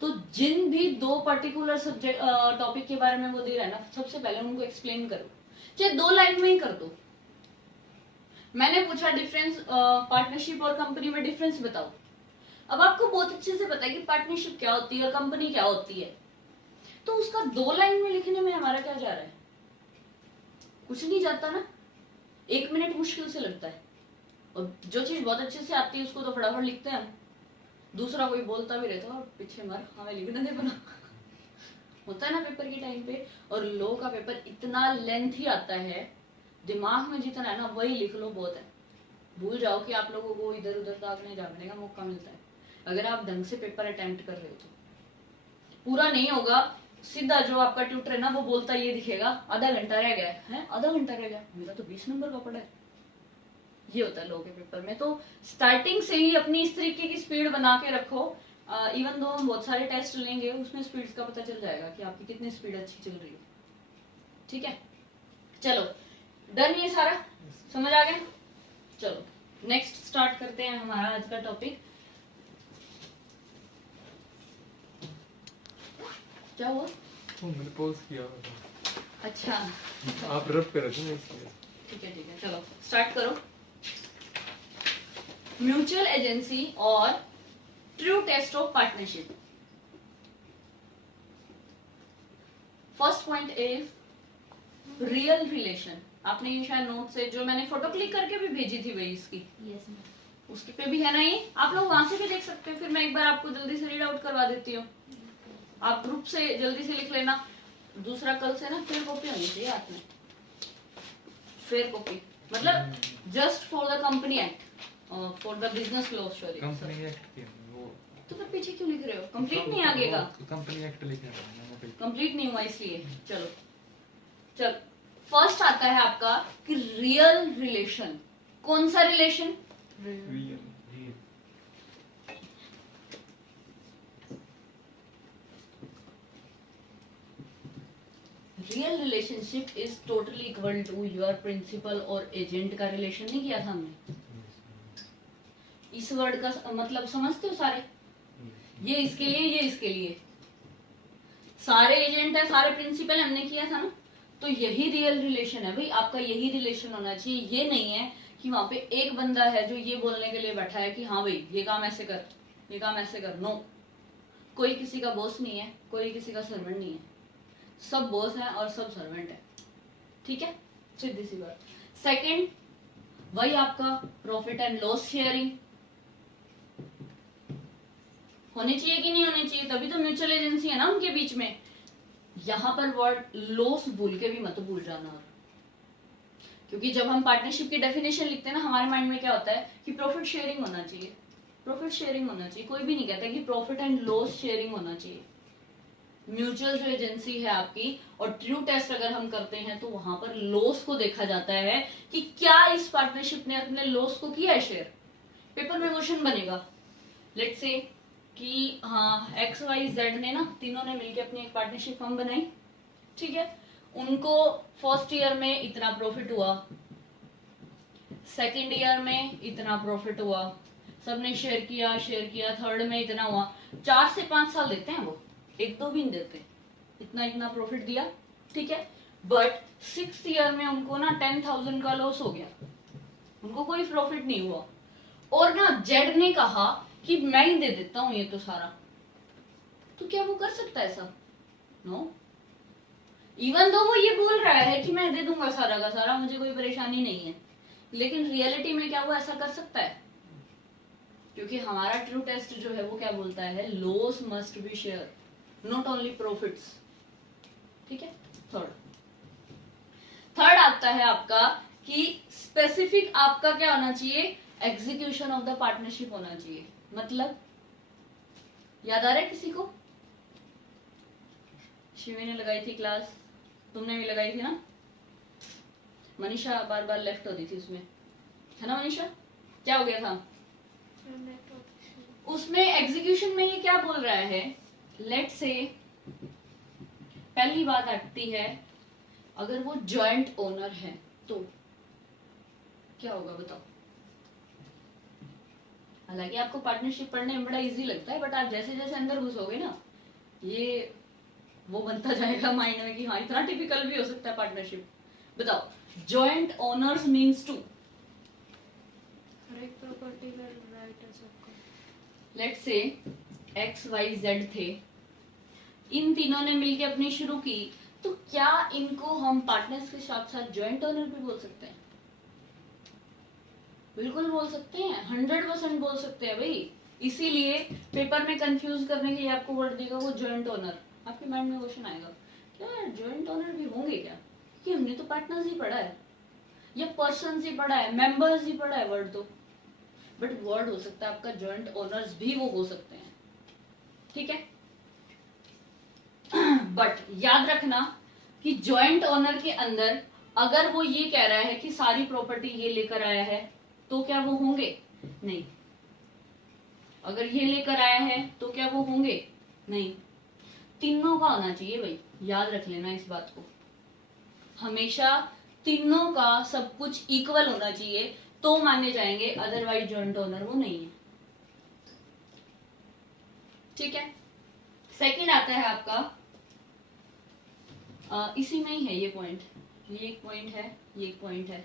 तो जिन भी 2 पर्टिकुलर सब्जेक्ट टॉपिक के बारे में वो दे रहा है ना, सबसे पहले उनको एक्सप्लेन करो, चाहे 2 लाइन में ही कर दो। मैंने पूछा डिफरेंस पार्टनरशिप और कंपनी में डिफरेंस बताओ। अब आपको बहुत अच्छे से पता है कि पार्टनरशिप क्या होती है और कंपनी क्या होती है, तो उसका 2 लाइन में लिखने में हमारा क्या जा रहा है? कुछ नहीं जाता ना, 1 मिनट मुश्किल से लगता है। और जो चीज बहुत अच्छे से आती है उसको तो फटाफट लिखते हैं हम, दूसरा कोई बोलता भी रहता है और पीछे मर हमें लिखने दे बना होता है ना पेपर के टाइम पे। और लॉ का पेपर इतना लेंथी आता है, दिमाग में जितना है ना वही लिख लो बहुत है। भूल जाओ कि आप लोगों को इधर उधर ताकने जागने का मौका मिलता है अगर आप ढंग से पेपर अटेम्प्ट कर रहे हो तो। पूरा नहीं होगा, सीधा जो आपका ट्यूटर है ना वो बोलता ये दिखेगा आधा घंटा रह गया है, आधा घंटा रह गया, मेरा तो 20 नंबर का पड़ा है। ये होता है लॉ के पेपर में। तो स्टार्टिंग से ही अपनी इस तरीके की स्पीड बना के रखो। इवन दो हम बहुत सारे टेस्ट लेंगे उसमें स्पीड का पता चल जाएगा कि आपकी कितनी स्पीड अच्छी चल रही है, ठीक है। चलो डन, ये सारा समझ आ गया। चलो नेक्स्ट स्टार्ट करते हैं हमारा आज का टॉपिक। क्या हुआ? वो मैंने पॉज किया हुआ था। अच्छा आप रब कर रहे थे ना इसलिए। ठीक है चलो स्टार्ट करो। म्यूचुअल एजेंसी और true test of partnership. First point is real relation. आपने ये शायद नोट से जो मैंने फोटो क्लिक करके भी भेजी थी वही इसकी, यस उसके पे भी है ना ये, आप लोग वहां से भी देख सकते हो। फिर मैं एक बार आपको जल्दी से रीड आउट करवा देती हूँ, आप ग्रुप से जल्दी से लिख लेना। दूसरा कल से ना फेयर कॉपी होनी चाहिए हाथ में, फेयर कॉपी मतलब just for the company act, for the business law. Sorry company act वो तो फिर पीछे क्यों लिख रहे हो? कंप्लीट नहीं आगे का, कंपनी एक्ट लिखा है मैंने। कंप्लीट नहीं हुआ इसलिए। चलो फर्स्ट आता है आपका कि रियल रिलेशन। कौन सा relation? Real real relationship is totally equal to your principal और एजेंट का रिलेशन। नहीं किया था हमने? इस वर्ड का मतलब समझते हो सारे? ये इसके लिए, ये इसके लिए, सारे एजेंट है, सारे प्रिंसिपल हमने किया था ना। तो यही रियल रिलेशन है भाई, आपका यही रिलेशन होना चाहिए। ये नहीं है कि वहां पे एक बंदा है जो ये बोलने के लिए बैठा है कि हाँ भाई ये काम ऐसे कर, ये काम ऐसे कर। नो, कोई किसी का बॉस नहीं है, कोई किसी का सर्वेंट नहीं है, सब बॉस है और सब सर्वेंट है। ठीक है, सीधी सी बात। सेकंड, वही आपका प्रॉफिट एंड लॉस शेयरिंग होनी चाहिए कि नहीं होनी चाहिए? तभी तो म्यूचुअल एजेंसी है ना उनके बीच में। यहां पर वर्ड लॉस भूल के भी मत भूल जाना, क्योंकि जब हम पार्टनरशिप की डेफिनेशन लिखते हैं ना, हमारे माइंड में क्या होता है कि प्रॉफिट शेयरिंग होना चाहिए, प्रॉफिट शेयरिंग होना चाहिए। कोई भी नहीं कहता कि प्रॉफिट एंड लॉस शेयरिंग होना चाहिए। म्यूचुअल जो एजेंसी है आपकी और ट्रू टेस्ट अगर हम करते हैं तो वहां पर लॉस को देखा जाता है कि क्या इस पार्टनरशिप ने अपने लॉस को किया है शेयर। पेपर में क्वेश्चन बनेगा, लेट्स से कि हाँ एक्स वाई जेड ने ना, तीनों ने मिलकर अपनी एक पार्टनरशिप फर्म बनाई। ठीक है, उनको फर्स्ट ईयर में इतना प्रॉफिट हुआ, सेकंड ईयर में इतना प्रॉफिट हुआ, सबने शेयर किया, थर्ड में इतना हुआ। 4 से 5 साल देते हैं वो, 1-2 भी नहीं देते, इतना इतना प्रॉफिट दिया। ठीक है, बट 6th ईयर में उनको ना 10,000 का लॉस हो गया, उनको कोई प्रॉफिट नहीं हुआ। और ना जेड ने कहा कि मैं ही दे देता हूं ये तो सारा। तो क्या वो कर सकता है ऐसा? नो, इवन दो वो ये बोल रहा है कि मैं दे दूंगा सारा का सारा, मुझे कोई परेशानी नहीं है, लेकिन रियलिटी में क्या वो ऐसा कर सकता है? क्योंकि हमारा ट्रू टेस्ट जो है वो क्या बोलता है, loss must be share, not only profits. ठीक है, थर्ड आता है आपका कि स्पेसिफिक आपका क्या होना चाहिए, एग्जीक्यूशन ऑफ द पार्टनरशिप होना चाहिए। मतलब याद आ रहा है किसी को? शिवी ने लगाई थी क्लास, तुमने भी लगाई थी ना? मनीषा बार बार लेफ्ट होती थी उसमें, है ना मनीषा? क्या हो गया था उसमें? एग्जीक्यूशन में ये क्या बोल रहा है, लेट्स से पहली बात आती है, अगर वो जॉइंट ओनर है तो क्या होगा बताओ? हालांकि आपको पार्टनरशिप पढ़ने में बड़ा इजी लगता है, बट आप जैसे जैसे अंदर घुसोगे ना, ये वो बनता जाएगा माइंड में कि हाँ इतना टिपिकल भी हो सकता है पार्टनरशिप। बताओ, जॉइंट ओनर्स मींस टू, हर एक प्रॉपर्टी का राइट है सबको। Let's say x Y Z थे, इन तीनों ने मिलके अपनी शुरू की, तो क्या इनको हम पार्टनर्स के साथ साथ जॉइंट ओनर भी बोल सकते हैं? बिल्कुल बोल सकते हैं, 100% बोल सकते हैं भाई। इसीलिए पेपर में कंफ्यूज करने के लिए आपको वर्ड देगा वो जॉइंट ओनर। आपके माइंड में क्वेश्चन आएगा, क्या यार जॉइंट ओनर भी होंगे क्या? कि हमने तो पार्टनर्स ही पढ़ा है या पर्सन्स ही पढ़ा है, मेंबर्स ही पढ़ा है वर्ड तो, बट वर्ड हो सकता है आपका जॉइंट ओनर्स भी वो हो सकते हैं। ठीक है, बट याद रखना कि जॉइंट ओनर के अंदर अगर वो ये कह रहा है कि सारी प्रॉपर्टी ये लेकर आया है तो क्या वो होंगे? नहीं। अगर ये लेकर आया है तो क्या वो होंगे? नहीं। तीनों का होना चाहिए भाई, याद रख लेना इस बात को, हमेशा तीनों का सब कुछ इक्वल होना चाहिए तो माने जाएंगे, अदरवाइज जॉइंट ओनर वो नहीं है। ठीक है, सेकंड आता है आपका इसी में ही है ये पॉइंट, ये एक पॉइंट है, ये एक पॉइंट है।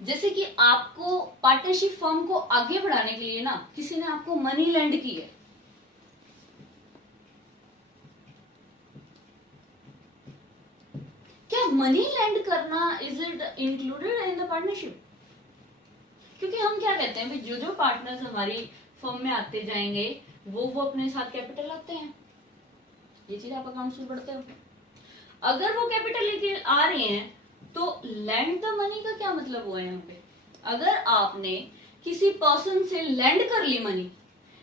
जैसे कि आपको पार्टनरशिप फर्म को आगे बढ़ाने के लिए ना किसी ने आपको मनी लेंड की है, क्या मनी लेंड करना is it included in the partnership? क्योंकि हम क्या कहते हैं भाई, जो जो पार्टनर्स हमारी फर्म में आते जाएंगे वो अपने साथ कैपिटल लाते हैं। ये चीज आप अकाउंट्स में पढ़ते हो। अगर वो कैपिटल लेके आ रहे हैं तो लैंड द मनी का क्या मतलब हुआ है यहाँ पे? अगर आपने किसी पर्सन से लैंड कर ली मनी,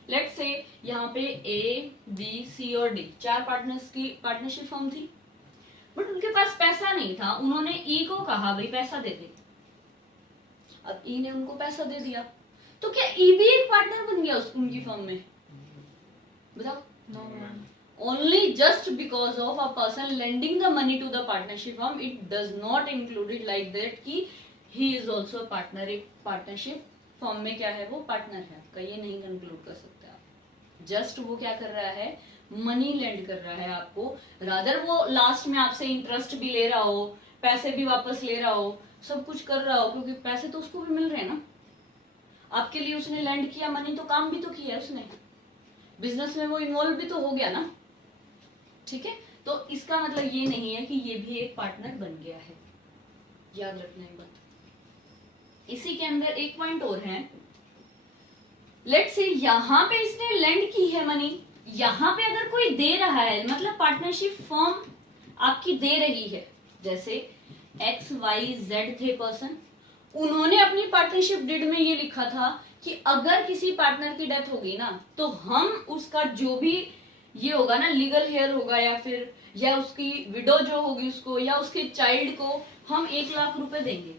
लेट्स से यहाँ पे ए बी सी और डी 4 पार्टनर्स की पार्टनरशिप फर्म थी, बट उनके पास पैसा नहीं था। उन्होंने ई को कहा भाई पैसा दे दे, अब ई ने उनको पैसा दे दिया, तो क्या ई भी एक पार्टनर बन गया उनकी फर्म में? बताओ। Only just because of a person lending the money to the partnership firm, it does not include it like that कि he is also a partner। एक पार्टनरशिप फर्म में क्या है, वो पार्टनर है आपका, ये नहीं कंक्लूड कर सकते आप। जस्ट वो क्या कर रहा है, मनी लेंड कर रहा है आपको, रादर वो लास्ट में आपसे इंटरेस्ट भी ले रहा हो, पैसे भी वापस ले रहा हो, सब कुछ कर रहा हो, क्योंकि पैसे तो उसको भी मिल रहे हैं ना। आपके लिए उसने लैंड किया मनी, तो काम भी तो किया उसने, बिजनेस में वो इन्वॉल्व भी तो हो गया ना, ठीक है। तो इसका मतलब ये नहीं है कि ये भी एक पार्टनर बन गया है, याद रखना ये बात। इसी के अंदर एक पॉइंट और है, लेट्स से यहाँ पे इसने लैंड की है मनी, यहाँ पे अगर कोई दे रहा है, मतलब पार्टनरशिप फर्म आपकी दे रही है, जैसे एक्स वाई जेड थे पर्सन, उन्होंने अपनी पार्टनरशिप डीड में ये लिखा था कि अगर किसी पार्टनर की डेथ होगी ना, तो हम उसका जो भी ये होगा ना, लीगल हेयर होगा या उसकी विडो जो होगी उसको, या उसके चाइल्ड को हम 1 लाख रुपए देंगे।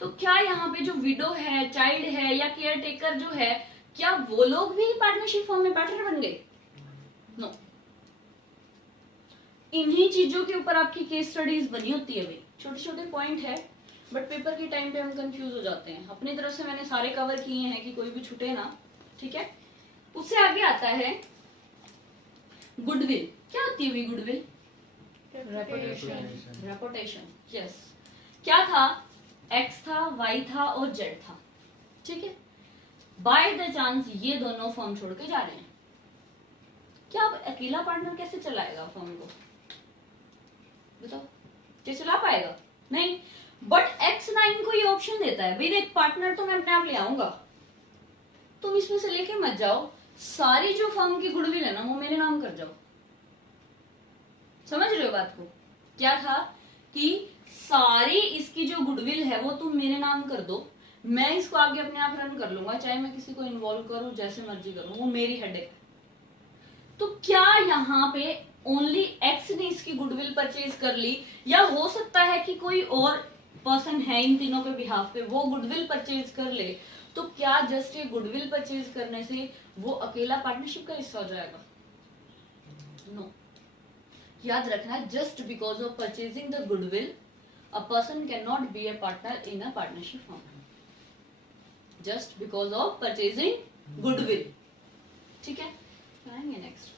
तो क्या यहाँ पे जो विडो है, चाइल्ड है या केयर टेकर जो है, क्या वो लोग भी पार्टनरशिप फॉर्म में पार्टनर बन गए? नो। इन्हीं चीजों के ऊपर आपकी केस स्टडीज बनी होती है भाई। छोटे छोटे पॉइंट है, बट पेपर के टाइम पे हम कंफ्यूज हो जाते हैं। अपनी तरफ से मैंने सारे कवर किए हैं कि कोई भी छूटे ना, ठीक है। उससे आगे आता है गुडविल। क्या होती है गुडविल? रेपुटेशन। यस। क्या था? एक्स था, वाई था और जेड था, ठीक है। बाय द चांस ये दोनों फर्म छोड़ के जा रहे हैं, क्या अब अकेला पार्टनर कैसे चलाएगा फर्म को? बताओ, क्या चला पाएगा? नहीं। बट एक्स ना इनको ये ऑप्शन देता है, भाई देख पार्टनर तो मैं अपने आप ले आऊंगा, तुम इसमें से लेके मत जाओ, सारी जो फर्म की गुडविल है ना वो मेरे नाम कर जाओ। समझ रहे हो बात को? क्या था कि सारी इसकी जो गुडविल है वो तुम मेरे नाम कर दो, मैं इसको आगे अपने आप रन कर लूंगा, चाहे मैं किसी को इन्वॉल्व करूं, जैसे मर्जी करूं, वो मेरी हेडेक है। तो क्या यहाँ पे ओनली एक्स ने इसकी गुडविल परचेज कर ली, या हो सकता है कि कोई और पर्सन है इन तीनों के बिहाफ पे वो गुडविल परचेज कर ले, तो क्या जस्ट ये गुडविल परचेज करने से वो अकेला पार्टनरशिप का हिस्सा हो जाएगा? नो। याद रखना, just because of purchasing the goodwill a person can not be a partner in a partnership firm, just because of purchasing goodwill, ठीक है। आएंगे नेक्स्ट,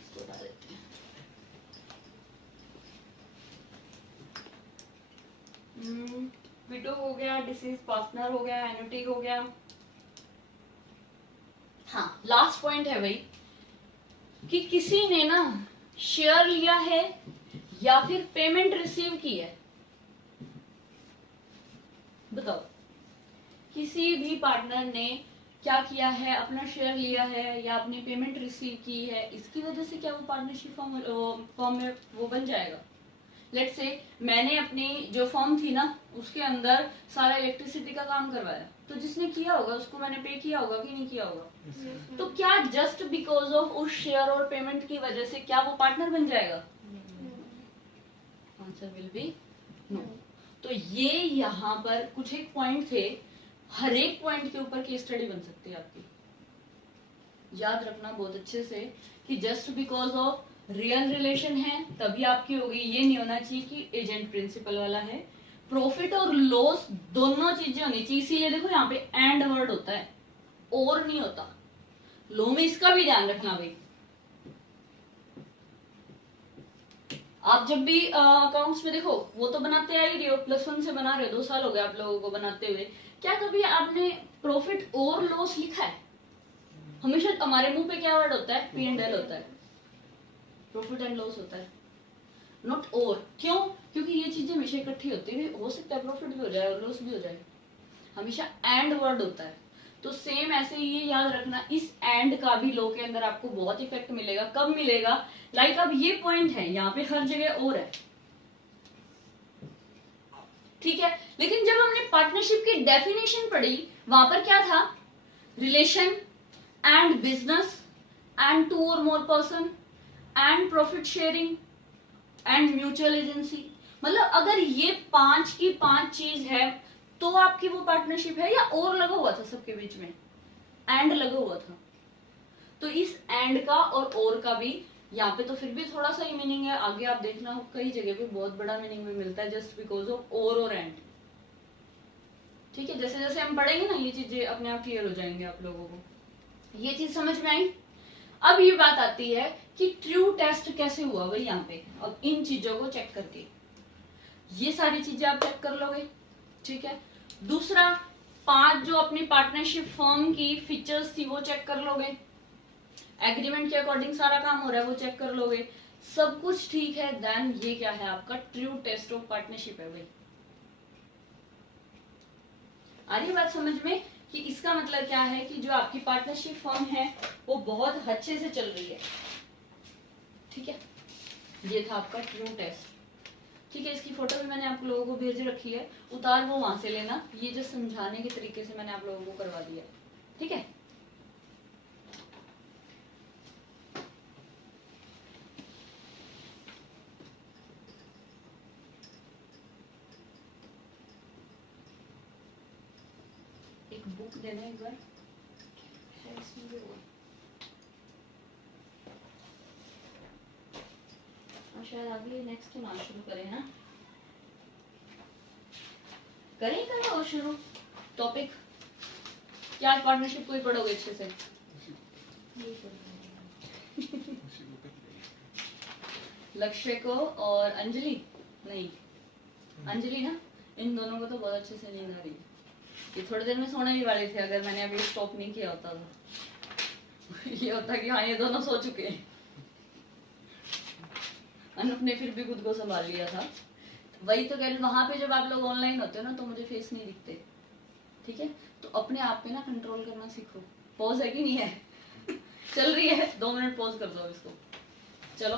इसको बता देते हैं। विडो हो गया, डिसीज पार्टनर हो गया, एन्युटी हो गया। हाँ, लास्ट पॉइंट है भाई कि किसी ने ना शेयर लिया है या फिर पेमेंट रिसीव की है। बताओ, किसी भी पार्टनर ने क्या किया है, अपना शेयर लिया है या अपनी पेमेंट रिसीव की है, इसकी वजह से क्या वो पार्टनरशिप फॉर्म में वो बन जाएगा? लेट्स से मैंने अपनी जो फर्म थी ना उसके अंदर सारा इलेक्ट्रिसिटी का काम करवाया, तो जिसने किया होगा उसको मैंने पे किया होगा कि नहीं किया होगा? तो क्या जस्ट बिकॉज ऑफ उस शेयर और पेमेंट की वजह से क्या वो पार्टनर बन जाएगा? Answer will be no. तो ये यहाँ पर कुछ एक पॉइंट थे, हर एक पॉइंट के ऊपर केस स्टडी बन सकती है आपकी। याद रखना बहुत अच्छे से कि just because of real relation है तभी आपकी होगी, ये नहीं होना चाहिए कि एजेंट प्रिंसिपल वाला है। प्रॉफिट और लॉस दोनों चीजें होनी चाहिए, इसीलिए देखो यहाँ पे एंड वर्ड होता है, और नहीं होता। लो में इसका भी ध्यान रखना भाई। आप जब भी अकाउंट्स में देखो, वो तो बनाते आ ही रहे हो, +1 से बना रहे हो, 2 साल हो गए आप लोगों को बनाते हुए, क्या कभी आपने प्रॉफिट और लॉस लिखा है? हमेशा हमारे मुंह पे क्या वर्ड होता है? P&L होता है, प्रॉफिट एंड लॉस होता है, नॉट और। क्यों? क्योंकि ये चीजें हमेशा इकट्ठी होती है, हो सकता है प्रॉफिट भी हो जाए और लॉस भी हो जाए, हमेशा एंड वर्ड होता है। तो सेम ऐसे ही ये याद रखना, इस एंड का भी लॉ के अंदर आपको बहुत इफेक्ट मिलेगा। कब मिलेगा? लाइक अब ये पॉइंट है, यहाँ पे हर जगह और है, ठीक है। लेकिन जब हमने पार्टनरशिप की डेफिनेशन पढ़ी, वहां पर क्या था? रिलेशन एंड बिजनेस एंड 2 और more person and profit sharing and mutual agency. मतलब अगर ये 5 की 5 चीज है तो आपकी वो पार्टनरशिप है, या और लगा हुआ था सबके बीच में? एंड लगा हुआ था। तो इस एंड का और का भी यहाँ पे तो फिर भी थोड़ा सा ही मीनिंग है, आगे आप देखना कई जगह पे बहुत बड़ा मीनिंग भी मिलता है जस्ट बिकॉज ऑफ और एंड, ठीक है। जैसे जैसे हम पढ़ेंगे ना, ये चीजें अपने आप क्लियर हो जाएंगे आप लोगों को। ये चीज समझ में आई? अब ये बात आती है कि ट्रू टेस्ट कैसे हुआ भाई यहाँ पे। अब इन चीजों को चेक करके ये सारी चीजें आप चेक कर लोगे, ठीक है। दूसरा, 5 जो अपनी पार्टनरशिप फर्म की फीचर्स थी वो चेक कर लोगे, एग्रीमेंट के अकॉर्डिंग सारा काम हो रहा है वो चेक कर लोगे, सब कुछ ठीक है, देन ये क्या है? आपका ट्रू टेस्ट ऑफ पार्टनरशिप है भाई। आ रही बात समझ में कि इसका मतलब क्या है कि जो आपकी पार्टनरशिप फर्म है वो बहुत अच्छे से चल रही है, ठीक है। ये था आपका ट्रू टेस्ट, ठीक है। इसकी फोटो भी मैंने आप लोगों को भेज रखी है, उतार वो वहां से लेना। ये जो समझाने के तरीके से मैंने आप लोगों को करवा दिया, ठीक है। एक बुक देना एक बार, है इसमें भी वो। शायद अगले नेक्स्ट ना शुरू करें ना, करें और शुरू टॉपिक क्या? पार्टनरशिप को ही पढ़ोगे अच्छे से? लक्ष्य को और अंजलि, नहीं अंजलि ना, इन दोनों को तो बहुत अच्छे से नींद आ रही है। ये थोड़ी देर में सोने भी वाले थे अगर मैंने अभी स्टॉप नहीं किया होता तो। ये होता कि हाँ ये दोनों सो चुके हैं। अनूप ने फिर भी खुद को संभाल लिया था। वही तो कह रही, वहां पे जब आप लोग ऑनलाइन होते हो ना तो मुझे फेस नहीं दिखते, ठीक है। तो अपने आप पे ना कंट्रोल करना सीखो। पॉज है कि नहीं है? चल रही है, 2 मिनट पॉज कर दो इसको, चलो।